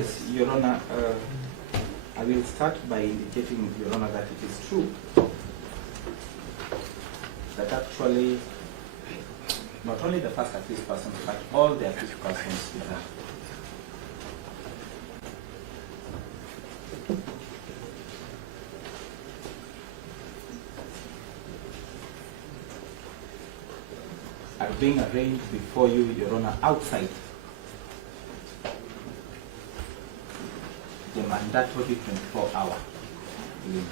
Yes, Your Honor, I will start by indicating, Your Honor, that it is true that actually not only the first accused persons, but all the accused persons are being arraigned before you, Your Honor, outside the mandatory 24-hour limit.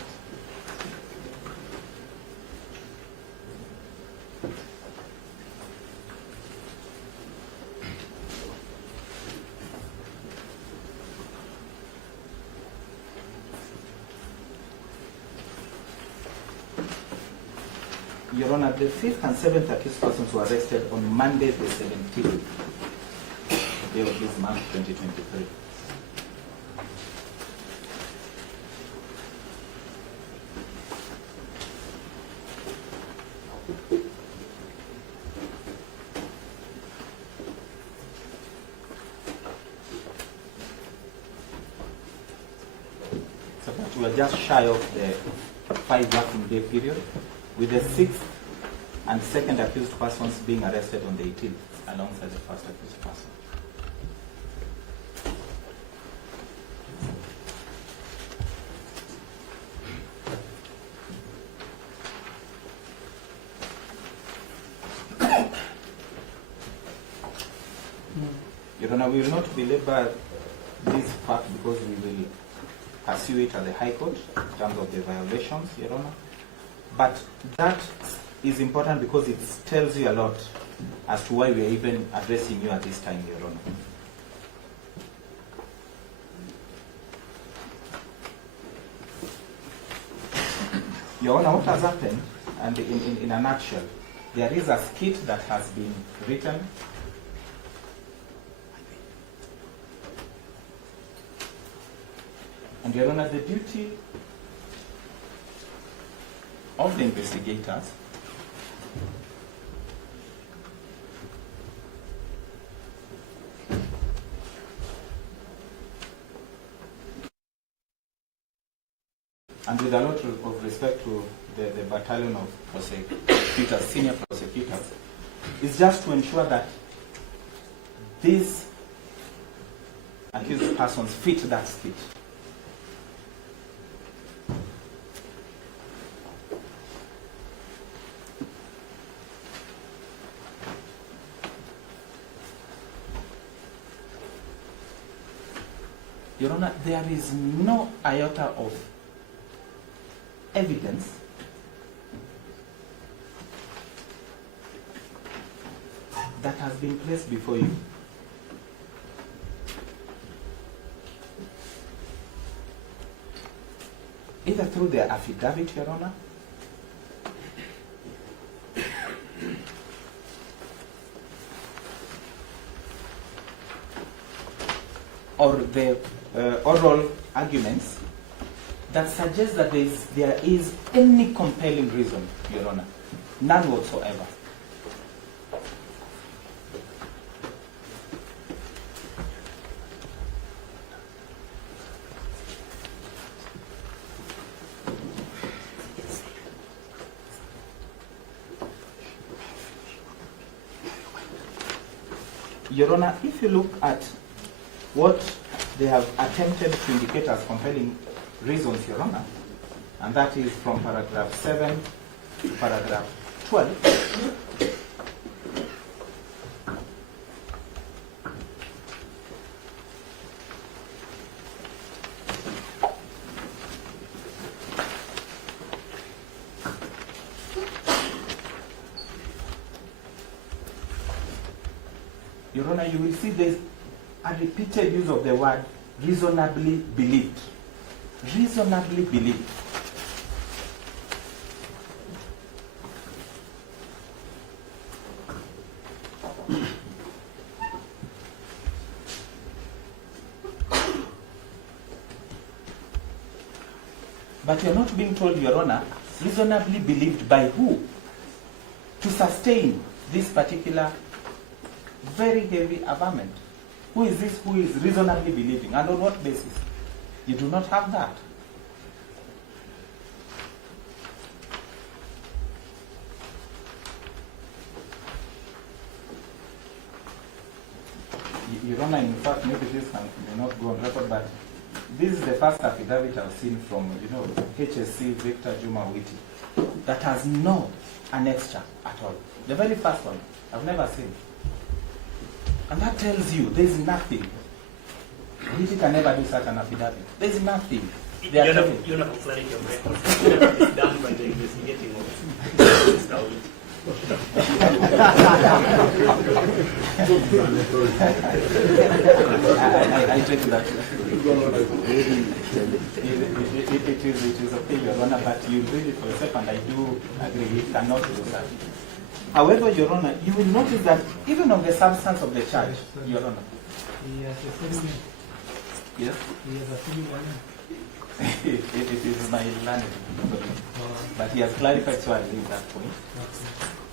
Your Honor, the 5th and 7th accused persons were arrested on Monday the 17th day of this month, 2023. So that we are just shy of the 5 working day period, with the 6th and 2nd accused persons being arrested on the 18th alongside the 1st accused person. Your Honor, we will not belabor this fact because we will pursue it at the High Court in terms of the violations, Your Honor. But that is important because it tells you a lot as to why we are even addressing you at this time, Your Honor. Your Honor, what has happened, and in a nutshell, there is a skit that has been written and Your Honor, the duty of the investigators and with a lot of respect to the battalion of prosecutors, senior prosecutors, is just to ensure that these accused persons fit that skit. Your Honor, there is no iota of evidence that has been placed before you either through their affidavit, Your Honor, or the oral arguments that suggest that there is any compelling reason, Your Honor. None whatsoever. Your Honor, if you look at what they have attempted to indicate as compelling reasons, Your Honor, and that is from paragraph 7 to paragraph 12. Your Honor, you will see there's a repeated use of the word reasonably believed. Reasonably believed. But you're not being told, Your Honor, reasonably believed by who to sustain this particular very heavy averment. Who is this who is reasonably believing? And on what basis? You do not have that. Your Honor, in fact, maybe this may not go on record, but this is the first affidavit I've seen from, HSC Victor Juma Witi that has no annexure at all. The very first one, I've never seen. And that tells you there's nothing. Witi can never do such an affidavit. There's nothing. You're not clarity of record. It's done by the investigating officer. I take that. It is okay, Your Honor, but you read it for yourself, and I do agree it cannot do that. However, Your Honor, you will notice that even on the substance of the charge, Your Honor. Yes? It is my learning, but he has clarified, so I leave that point.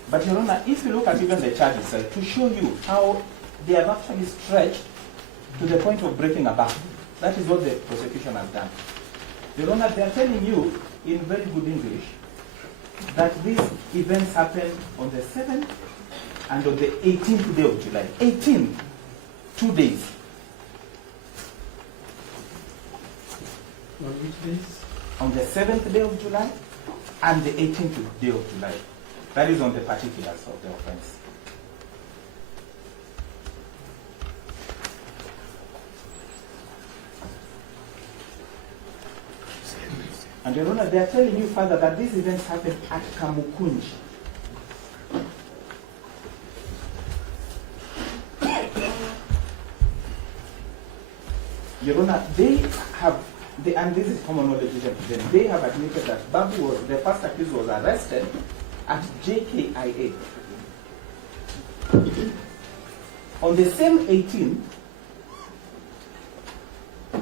But Your Honor, if you look at even the charge itself, to show you how they have actually stretched to the point of breaking a bar. That is what the prosecution has done. Your Honor, they are telling you in very good English that these events happened on the 7th and on the 18th day of July. 18, 2 days. On which days? On the 7th day of July and the 18th day of July. That is on the particulars of the offense. And Your Honor, they are telling you further that these events happened at Kamukunji. Your Honor, they have, and this is common knowledge to them, they have admitted that Babu was, the first accused was arrested at JKIA. On the same 18th,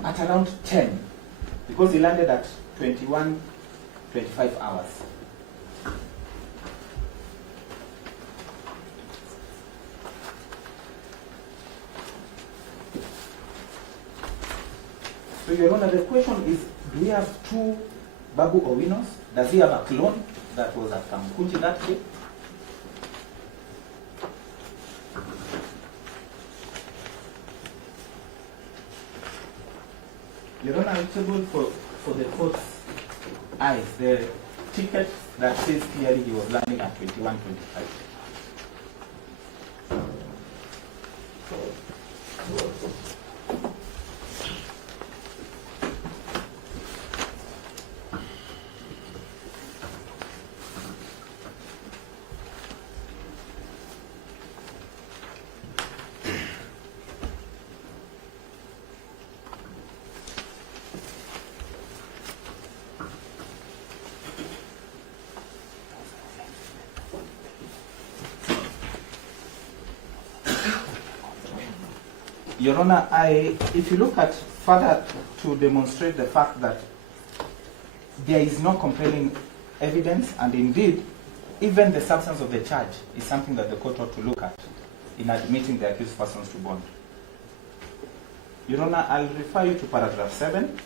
at around 10, because he landed at 21, 25 hours. So Your Honor, the question is, do we have two Babu Owinos? Does he have a clone that was at Kamukunji that day? Your Honor, it's able for the court's eyes, the ticket that says clearly he was landing at 21:25. Your Honor, if you look at further to demonstrate the fact that there is no compelling evidence, and indeed, even the substance of the charge is something that the court ought to look at in admitting the accused persons to bond. Your Honor, I'll refer you to paragraph 7.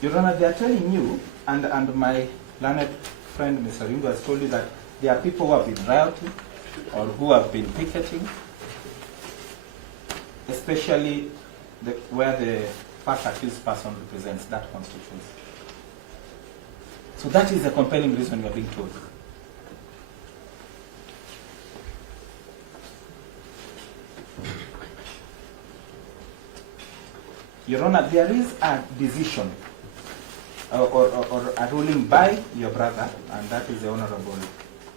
Your Honor, they are telling you, and my learned friend Mr. Ringo has told you that there are people who have been rioting or who have been picketing, especially where the first accused person represents that constituency. So that is the compelling reason you are being told. Your Honor, there is a decision or a ruling by your brother, and that is the Honorable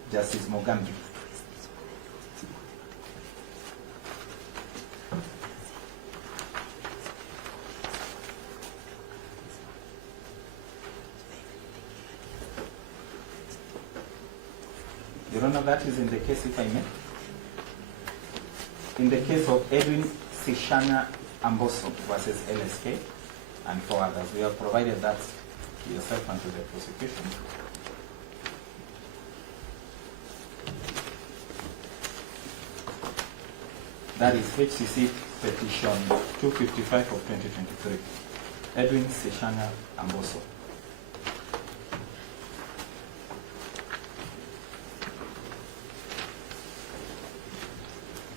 Justice Mogambi. that is in the case, if I may. In the case of Edwin Sishana Amboso versus LSK and 4 others, we have provided that to yourself and to the prosecution. That is HCC petition 255 of 2023. Edwin Sishana Amboso.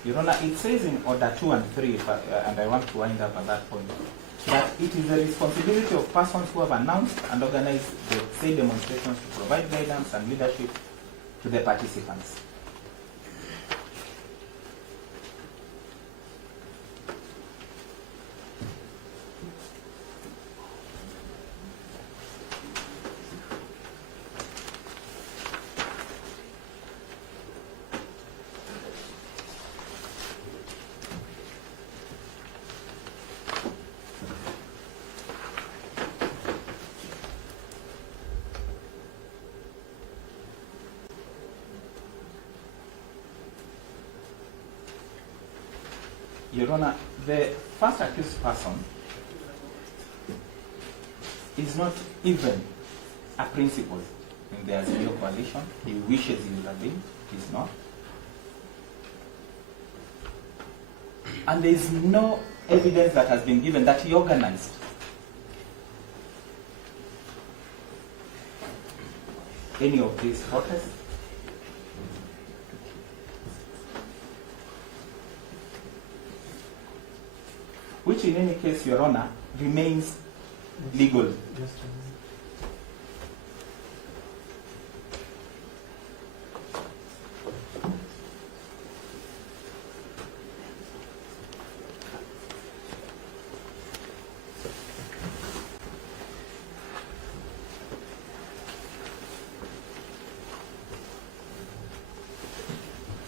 Your Honor, it says in order 2 and 3, and I want to wind up at that point, that it is the responsibility of persons who have announced and organized the said demonstrations to provide guidance and leadership to the participants. Your Honor, the first accused person is not even a principal in the Azimio coalition. He wishes he would have been. He's not. And there is no evidence that has been given that he organized any of these protests. Which in any case, Your Honor, remains legal.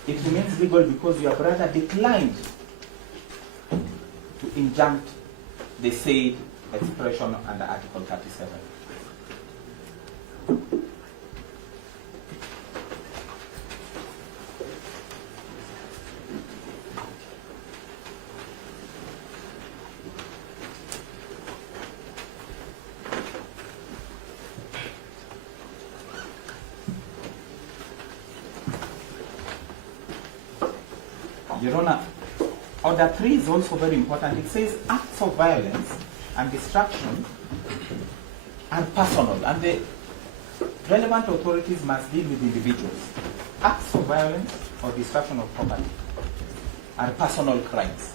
It remains legal because your brother declined to injunct the said expression under Article 37. Your Honor, Order 3 is also very important. It says acts of violence and destruction are personal, and the relevant authorities must deal with individuals. Acts of violence or destruction of property are personal crimes.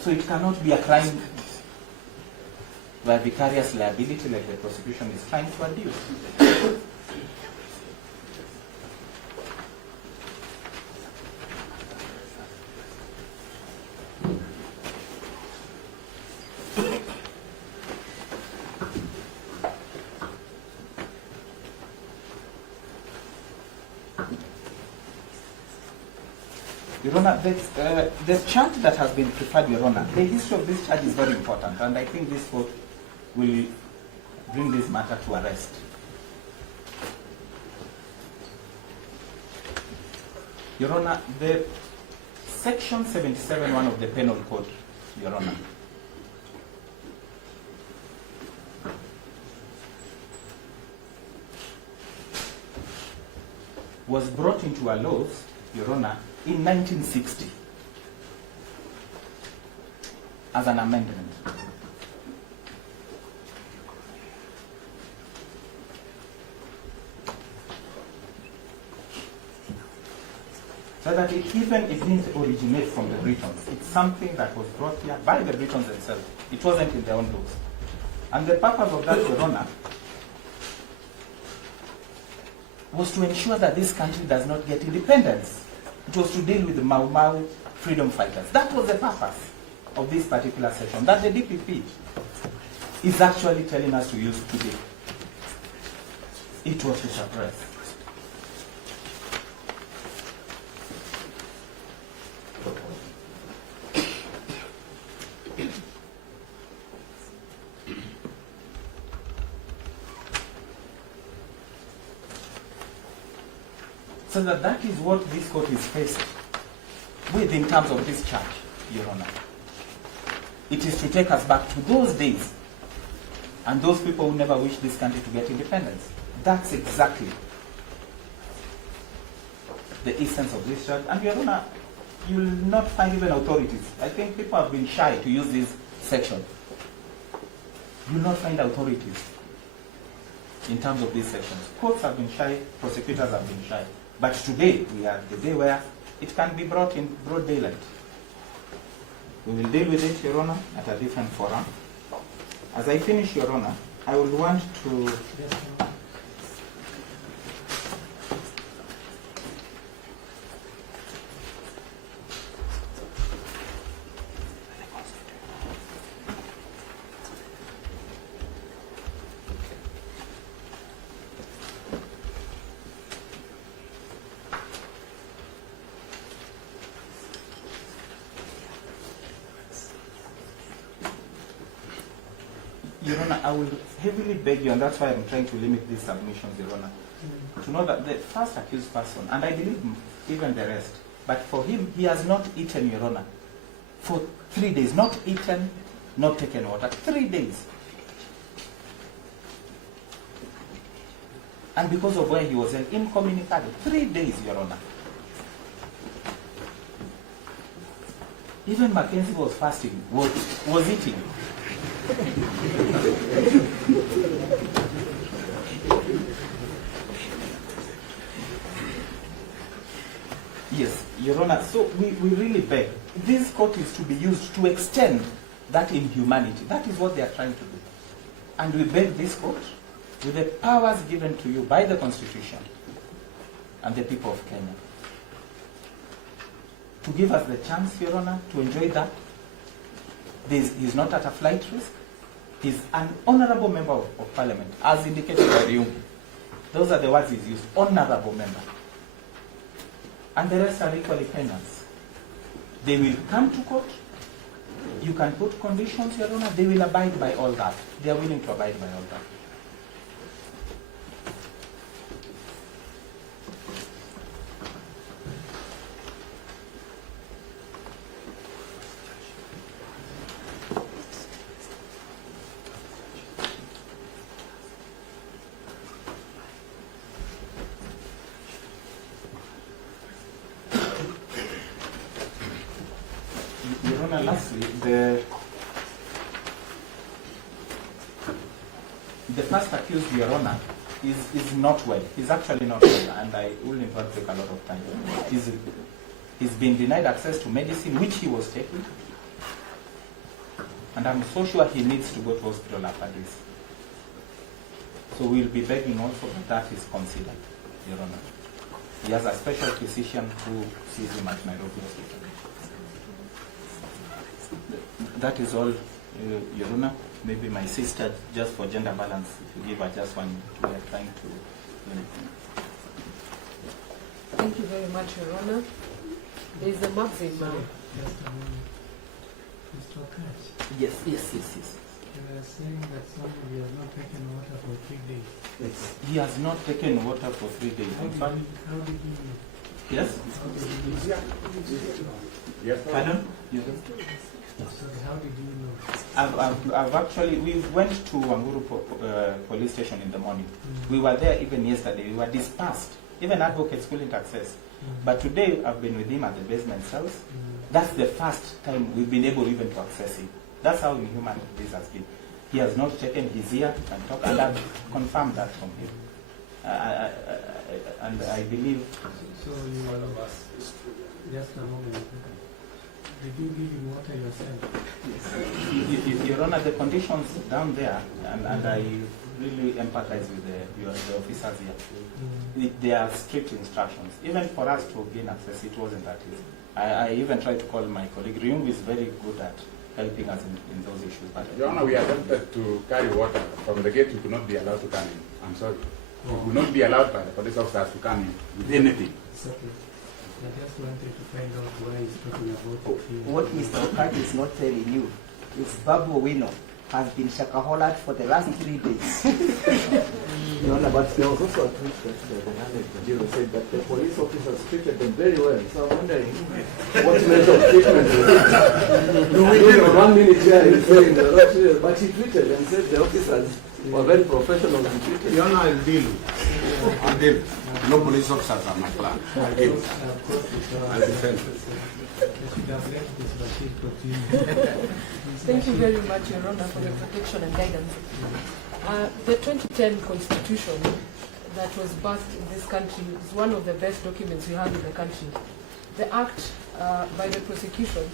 So it cannot be a crime where vicarious liability, like the prosecution is trying to adduce. Your Honor, the charge that has been preferred, Your Honor, the history of this charge is very important, and I think this court will bring this matter to a rest. Your Honor, the Section 77(1) of the Penal Code, Your Honor, was brought into our laws, Your Honor, in 1960 as an amendment. So that it didn't originate from the Britons. It's something that was brought here by the Britons themselves. It wasn't in their own laws. And the purpose of that, Your Honor, was to ensure that this country does not get independence. It was to deal with the Mau Mau freedom fighters. That was the purpose of this particular session, that the DPP is actually telling us to use today. It was to suppress. So that is what this court is faced with in terms of this charge, Your Honor. It is to take us back to those days and those people who never wished this country to get independence. That's exactly the essence of this charge. And Your Honor, you will not find even authorities. I think people have been shy to use this section. You will not find authorities in terms of these sections. Courts have been shy, prosecutors have been shy. But today, we are the day where it can be brought in broad daylight. We will deal with it, Your Honor, at a different forum. As I finish, Your Honor, I would want to... Your Honor, I will heavily beg you, and that's why I'm trying to limit these submissions, Your Honor, to know that the first accused person, and I believe even the rest, but for him, he has not eaten, Your Honor, for 3 days. Not eaten, not taken water. 3 days. And because of where he was incommunicado. 3 days, Your Honor. Even Mackenzie was fasting, was eating. Yes, Your Honor, so we really beg. This court is to be used to extend that inhumanity. That is what they are trying to do. And we beg this court, with the powers given to you by the Constitution and the people of Kenya, to give us the chance, Your Honor, to enjoy that. He's not at a flight risk. He's an honorable member of Parliament, as indicated by you. Those are the words he's used, honorable member. And the rest are equally Kenyans. They will come to court. You can put conditions, Your Honor. They will abide by all that. They are willing to abide by all that. Your Honor, lastly, the first accused, Your Honor, is not well. He's actually not well, and I wouldn't want to take a lot of time. He's been denied access to medicine, which he was taking, and I'm so sure he needs to go to hospital after this. So we'll be begging also that is considered, Your Honor. He has a special physician who sees him at Nairobi Hospital. That is all, Your Honor. Maybe my sister, just for gender balance, if you give her just 1 minute, we are trying to... Thank you very much, Your Honor. There is a maxim. Just a moment. Mr. Okash, Yes. you are saying that somebody has not taken water for 3 days. Yes. He has not taken water for 3 days. How In did fact, he know? yes? How did he know? Yes. Pardon? Yes. Sorry, how did you know? I've actually, we went to Wanguru police station in the morning. We were there even yesterday. We were dispersed. Even advocates couldn't access. But today I've been with him at the basement cells. That's the first time we've been able even to access him. That's how inhuman this has been. He has not taken his ear and talked, and I've confirmed that from him. And I believe... So you, just a moment. Did you give him water yourself? Yes. Your Honor, the conditions down there, and I really empathize with the officers here. There are strict instructions. Even for us to gain access, it wasn't that easy. I even tried to call my colleague. Ryung is very good at helping us in those issues. But Your Honor, we attempted to carry water from the gate. We could not be allowed to come in. I'm sorry. We could not be allowed by the police officers to come in with anything. It's okay. I just wanted to find out why he's talking about it. What Mr. Okash is not telling you is Babu OWINO has been shakaholat for the last 3 days. No, no, but there was also a tweet that the Mohammed Jiro said that the police officers treated them very well. So I'm wondering what measure of treatment was it? Do we give 1 minute here in saying the but he tweeted and said the officers were very professional and treated. Your Honor, I'll deal. I'll deal. No police officers are my plan. I'll deal. I'll defend. Thank you very much, Your Honor, for your protection and guidance. The 2010 Constitution that was passed in this country is one of the best documents we have in the country. The act by the prosecution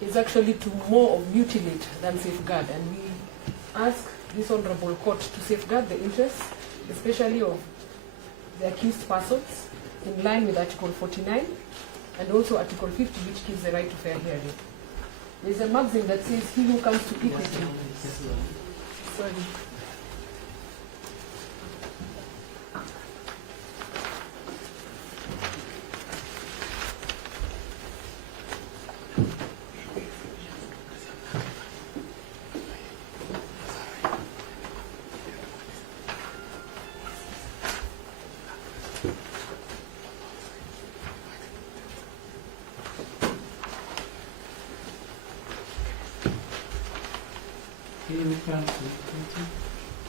is actually to more of mutilate than safeguard, and we ask this honorable court to safeguard the interests, especially of the accused persons, in line with Article 49 and also Article 50, which gives the right to fair hearing. There is a maxim that says, he who comes to equity. Sorry.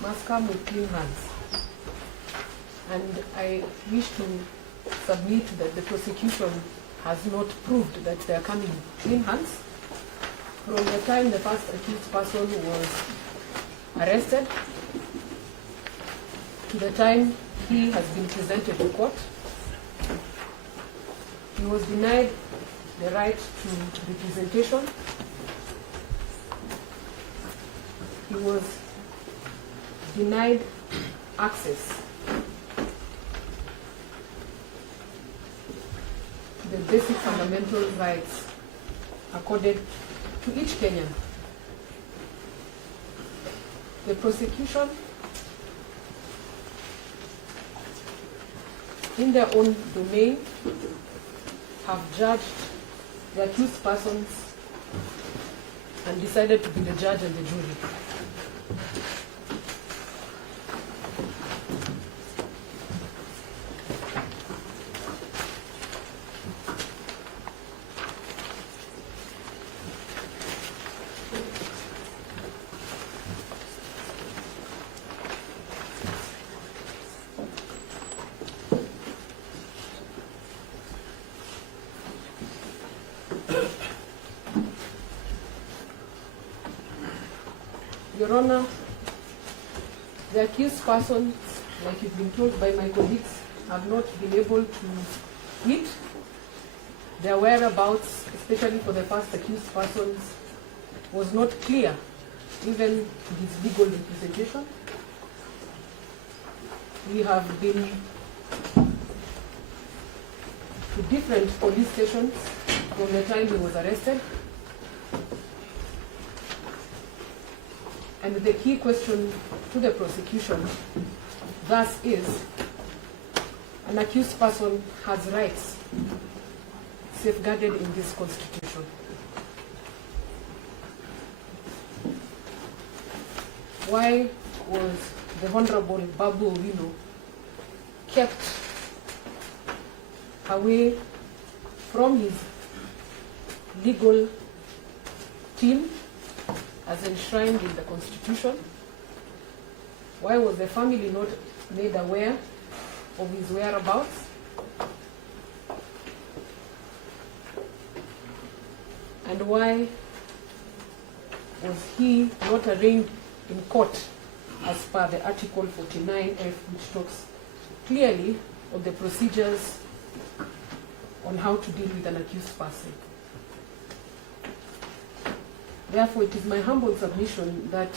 Must come with clean hands. And I wish to submit that the prosecution has not proved that they are coming with clean hands. From the time the first accused person was arrested to the time he has been presented to court, he was denied the right to representation. He was denied access to the basic fundamental rights accorded to each Kenyan. The prosecution, in their own domain, have judged the accused persons and decided to be the judge and the jury. Your Honor, the accused persons, like you've been told by my colleagues, have not been able to eat. Their whereabouts, especially for the first accused persons, was not clear, even to his legal representation. We have been to different police stations from the time he was arrested. And the key question to the prosecution thus is, an accused person has rights safeguarded in this Constitution. Why was the Honorable Babu OWINO kept away from his legal team as enshrined in the Constitution? Why was the family not made aware of his whereabouts? And why was he not arraigned in court as per the Article 49F, which talks clearly of the procedures on how to deal with an accused person? Therefore, it is my humble submission that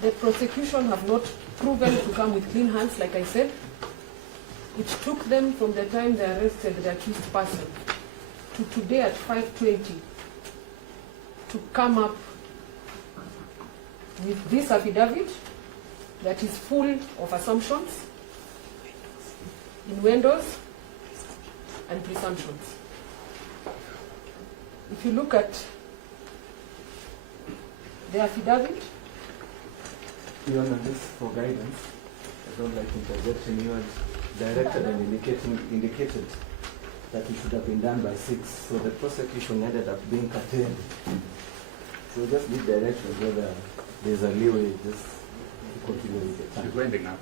the prosecution have not proven to come with clean hands, like I said. It took them from the time they arrested the accused person to today at 5:20 to come up with this affidavit that is full of assumptions, innuendos, and presumptions. If you look at the affidavit, Your Honor, this for guidance. I don't like interjection. You had directed and indicated that it should have been done by 6, so the prosecution ended up being curtailed. So just need direction whether there's a leeway just to continue with the She's time. winding up.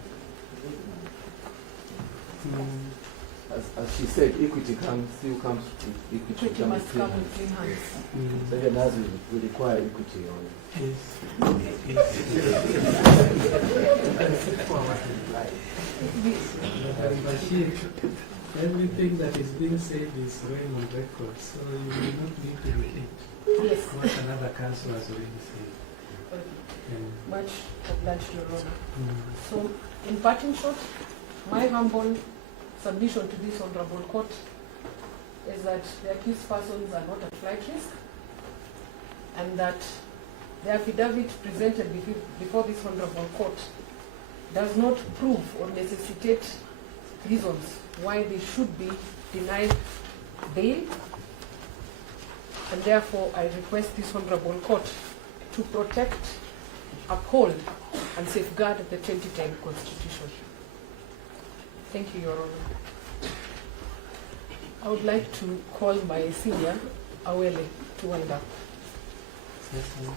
As she said, equity comes, still comes with equity. equity comes must clean come hands. with clean hands. So even as we require equity on Bashir, everything that is being said is going on record, so you will not need to repeat Yes. what another council has already said. Much obliged, Your Honor. Mm. So, in parting shot, my humble submission to this honorable court is that the accused persons are not at flight risk, and that the affidavit presented before this honorable court does not prove or necessitate reasons why they should be denied bail, and therefore I request this honorable court to protect, uphold, and safeguard the 2010 Constitution. Thank you, Your Honor. I would like to call my senior, Awele, to wind up. Yes, ma'am.